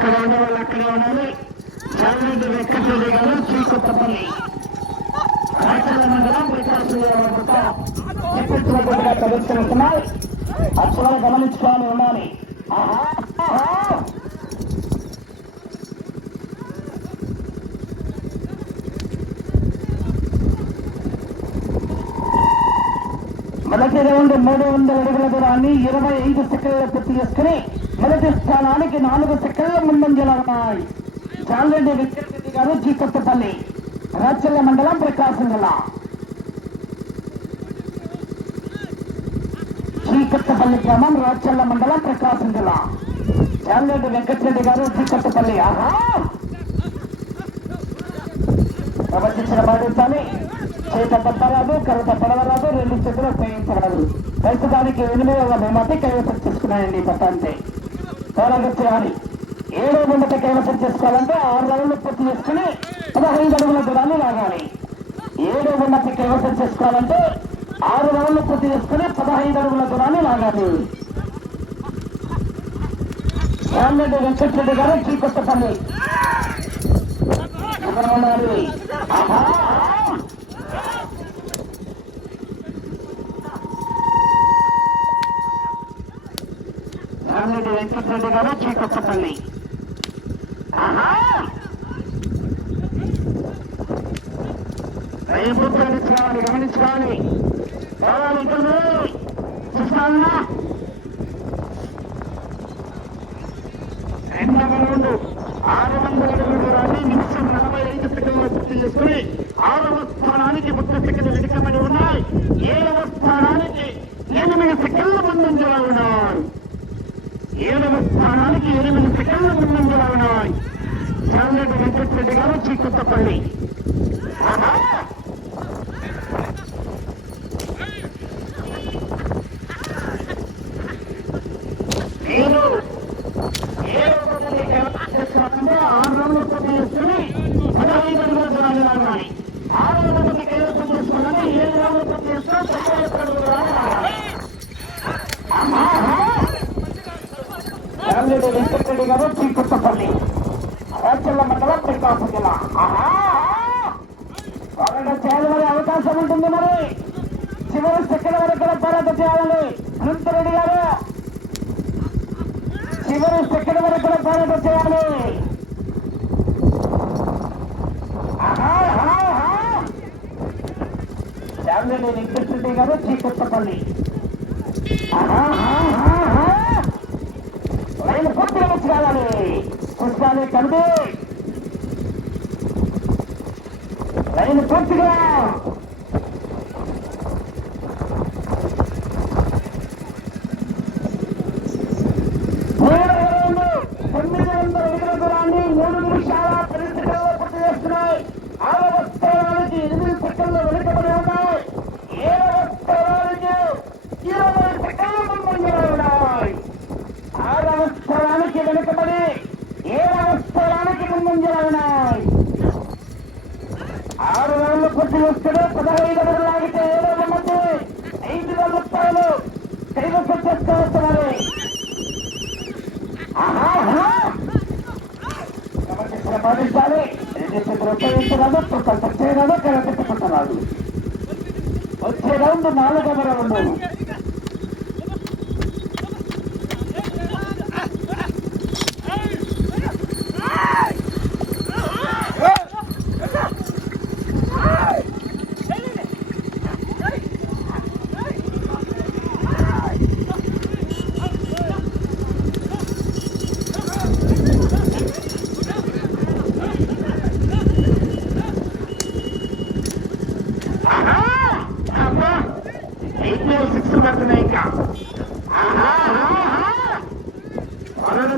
ఎక్కడ ఉండే వాళ్ళు అక్కడే ఉండాలి. చాలరెడ్డి వెంకటరెడ్డి గారు శ్రీకొత్తపల్లి రాచల మండలం చెప్పించినట్టుగా ప్రదర్శనిస్తున్నాయి. అక్షరాలు గమనించుకోవాలి ఉండాలి. మొదటి రౌండ్ 300 అడుగుల దూరాన్ని 25 సెకండ్ల పూర్తి చేసుకుని మొదటి స్థానానికి 4 సెకండ్ల ముందంజలో ఉన్నాయి. చాలరెడ్డి వెంకటరెడ్డి గారు శ్రీకొత్తపల్లి రాచల్ల మండలం ప్రకాశం జిల్లా. శ్రీకొత్తపల్లి గ్రామం రాచల్ల మండలం ప్రకాశం జిల్లా. చాలరెడ్డి వెంకటరెడ్డి గారు శ్రీకొత్తపల్లి. ప్రవచించిన పాటించాలి. చేత పట్టరాదు, కరుత పడవరాదు, 2 చేతులు ఉపయోగించరాదు. ప్రస్తుతానికి 8వ బహుమతి కైవసం చేసుకున్నాయండి. పట్టాంతే తోలగొచ్చాలి. 7వ బహుమతి కైవసం చేసుకోవాలంటే 6 రౌండ్లు పూర్తి చేసుకుని 15 అడుగుల దూరాన్ని లాగాలి. 7వ బహుమతి కైవసం చేసుకోవాలంటే 6 రౌండ్లు పూర్తి చేసుకుని 15 అడుగుల దూరాన్ని లాగాలి. చాలరెడ్డి వెంకటరెడ్డి గారు శ్రీకొత్తపల్లి. చాలరెడ్డి వెంకటరెడ్డి గారు శ్రీకొత్తపల్లి. గమనించుకోవాలి, గమనించుకోవాలి. రావాలి చూస్తానా. 2వ రౌండ్ 600 అడుగుల దూరాన్ని నిమిషం 45 సెకండ్లు పూర్తి చేసుకుని 6వ స్థానానికి 30 సెకండ్లు వెనుకబడి ఉన్నాయి. 7వ స్థానానికి 8 సెకండ్ల ముందంజలో ఉన్నాయి. 7వ స్థానానికి 8 సెకండ్ల ముందంజలో ఉన్నాయి. చాలరెడ్డి వెంకటరెడ్డి గారు శ్రీకొత్తపల్లి. మీరు 6 రౌండ్లు పూర్తి చేసుకుని 15 అడుగుల దూరాన్ని లాగాలి. 6వ రౌండ్కి కైవసం చేసుకోవాలంటే 7 రౌండ్లు పూర్తి చేసుకుని 15 అడుగుల దూరాన్ని లాగాలి. చాలరెడ్డి వెంకటరెడ్డి గారు శ్రీకొత్తపల్లి రాచల్ల మండలం ప్రకాశం జిల్లా. పోరాటం చేయాలి. మరి అవకాశం ఉంటుంది. మరి చివరి సెకండ్ వరకు పోరాటం చేయాలి. అనంతరెడ్డి గారు చివరి సెకండ్ వరకు పోరాటం చేయాలి. చాలరెడ్డి వెంకటరెడ్డి గారు శ్రీకొత్తపల్లి. లైన్ పూర్తిగా వచ్చి చూసుకోవాలి. కండి లైన్ పూర్తిగా 900 అడుగుల దూరాన్ని 3 నిమిషాల 10 సెకండ్లు పూర్తి చేస్తున్నాయి. 6వ స్థానానికి 8 సెకండ్లు వెనుకబడి ఉన్నాయి. 7వ స్థానానికి 20 సెకండ్లు ముందంజలో ఉన్నాయి. 6వ స్థానానికి వెనుకబడి 7వ స్థానానికి ముందంజలో ఉన్నాయి. 6 రౌండ్లు పూర్తి చేస్తే 15 అడుగులు లాగితే 7వ మధ్య 5,000 రూపాయలు కైవసం చేసుకోవస్తున్నారు. పాటించాలి. 2 చేతులు ఉపయోగించరాదు, ప్రకల్పం చేయరాదు, కరెక్ట్. వచ్చే రౌండ్ 4వ రౌండ్.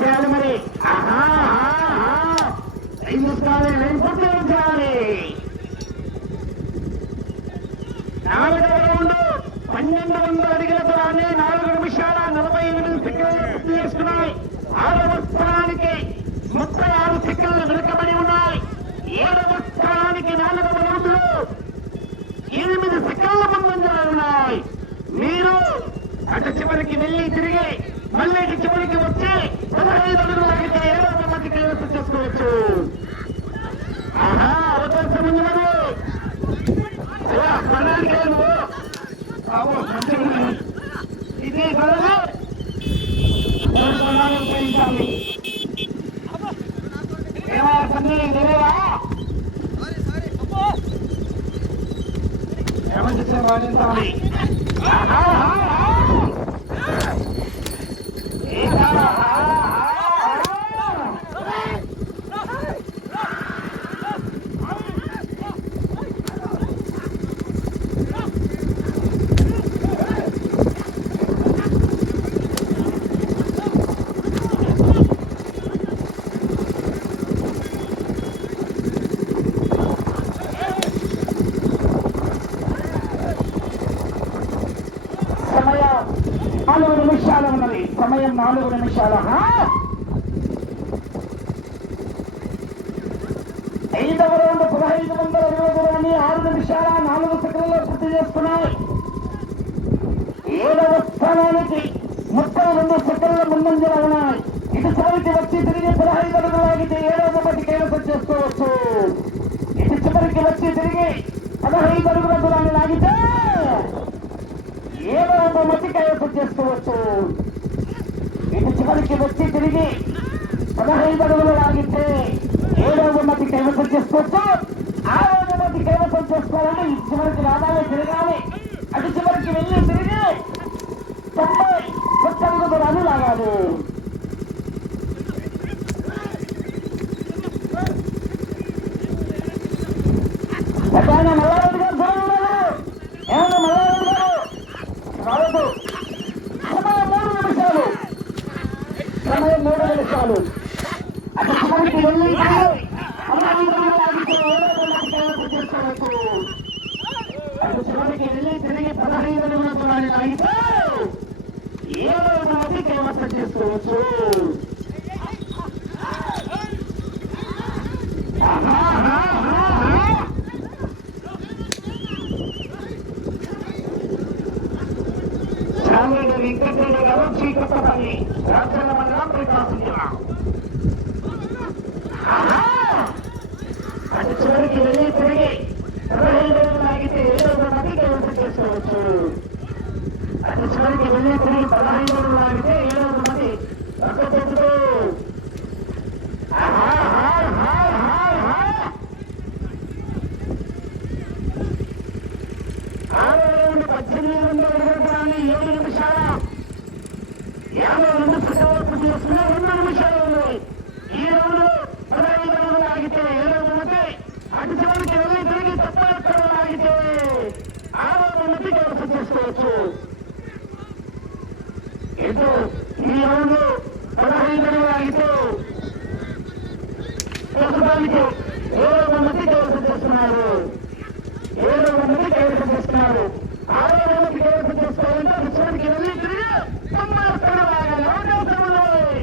చేయాలి. మరి 5 స్థానాలు లైన్ పూర్తి చేయాలి. 4వ రౌండ్ 1200 అడుగుల దూరాన్ని 4 నిమిషాల 48 సెకండ్లు పూర్తి చేసుకున్నాయి. 6వ స్థానానికి 36 సెకండ్లు వెనుకబడి ఉన్నాయి. 7వ స్థానానికి 4వ రౌండ్లో 8 సెకండ్ల ముందంజలో ఉన్నాయి. మీరు అటు చివరికి వెళ్ళి తిరిగి మళ్ళీ చివరికి వచ్చి 15 అడుగులు లాగితే 7వ మందికి నిలవా ఏమంటే వాడించాలి సమయం 4 నిమిషాలు. 5వ రౌండ్ 1520 దూరాన్ని 6 నిమిషాల 4 సెకండ్లలో పూర్తి చేసుకున్నాయి. 7వ స్థానానికి 32 సెకండ్ల ముందంజలో ఉన్నాయి. ఇటు చివరికి వచ్చి తిరిగి 15 అడుగులు లాగితే 7వ బొమ్మకి కైవసం చేసుకోవచ్చు. ఇటు చివరికి వచ్చి తిరిగి 15 అడుగుల దూరాన్ని లాగితే 7వ బొమ్మకి కైవసం చేసుకోవచ్చు. ఇటు చివరికి వచ్చి తిరిగి 15 అడుగులు లాగితే 7వ బొమ్మకి కైవసం చేసుకోవచ్చు. 6వ బొమ్మకి కైవసం చేసుకోవాలని ఇటు చివరికి రావాలి, తిరగాలి. అటు చివరికి వెళ్ళి తిరిగి 90 అడుగుల దూరాన్ని లాగాలి. మల్లారెడ్డి గారు దూరం ఉన్నారు. ఏమన్నా మల్లారెడ్డి గారు రావద్దు. సమయం 3 నిమిషాలు. అటు చివరికి వెళ్ళి అటు చివరికి వెళ్ళి తిరిగి 15 అడుగుల దూరాన్ని లాగితే 7వ బొమ్మకి కైవసం చేసుకోవచ్చు. వెంకటేశ్వర గారు చీకట్టపల్లి రాజ్యాంగ మండలం ప్రకాశం జిల్లా. అటు చివరికి వెళ్ళి తిరిగి 15 అడుగులు లాగితే 7వ బొమ్మకి కైవసం చేసుకోవచ్చు. అటు చివరికి వెళ్ళి తిరిగి 15 అడుగులు లాగితే 7వ బొమ్మకి ఒక్క తెచ్చుకో. 1800 అడుగులు 7 నిమిషాల 52 సెకండ్లు పూర్తి చేసుకుని 2 నిమిషాలు ఉన్నాయి. ఈ రౌండ్ 15 అడుగులు లాగితే 7వ బొమ్మకి, అటు చివరికి వెళ్ళి తిరిగి 90 అడుగులు లాగితే 6వ బొమ్మకి కైవసం చేసుకోవచ్చు. ఇటు ఈ రౌండ్ 15 అడుగులు లాగితే ప్రస్తుతానికి 7వ బొమ్మకి కైవసం చేస్తున్నారు. 6వ బొమ్మకి కైవసం చేసుకోవాలంటే అటు చివరికి వెళ్ళి తిరిగి 90 అడుగులు లాగాలి. అవకాశం ఉన్నాయి.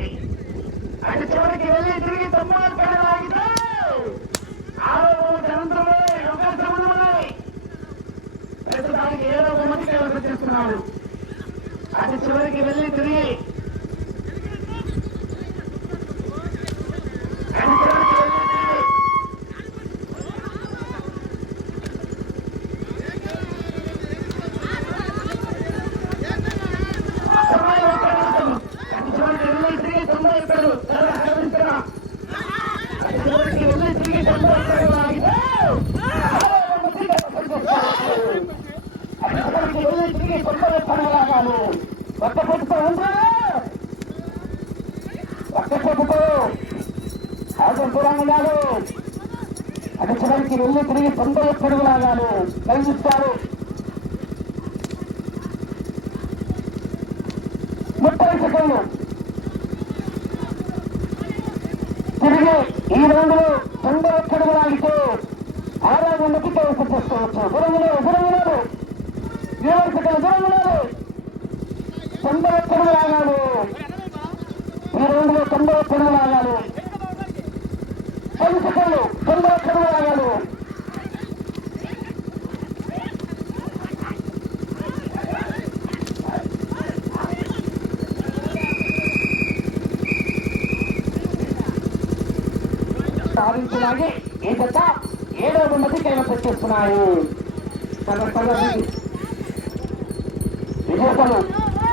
అటు చివరికి వెళ్ళి తిరిగి 90 అడుగులు లాగితే 6వ బొమ్మకి అనంతరం అవకాశం ఉన్నాయి. ప్రస్తుతానికి 7వ బొమ్మకి కైవసం చేస్తున్నారు. అటు చివరికి వెళ్ళి తిరిగి అటు చివరికి వెళ్ళి తిరిగి 91 అడుగులు లాగాలి. కలిగిస్తారు. 30 సెకండ్లు. తిరిగి ఈ రౌండ్ లో 91 అడుగులు లాగితే 6వ బొమ్మకి కైవసం చేసుకోవచ్చు. దూరం 20 సెకండ్లు. దూరం 91 అడుగులు లాగాలి. ఈ రౌండ్ లో 91 అడుగులు లాగాలి. 10 సెకండ్లు. 91 అడుగులు లాగాలి. సాధించలాగే ఈ జత 7వ బొమ్మకి కైవసం చేస్తున్నాయి. విజేతలు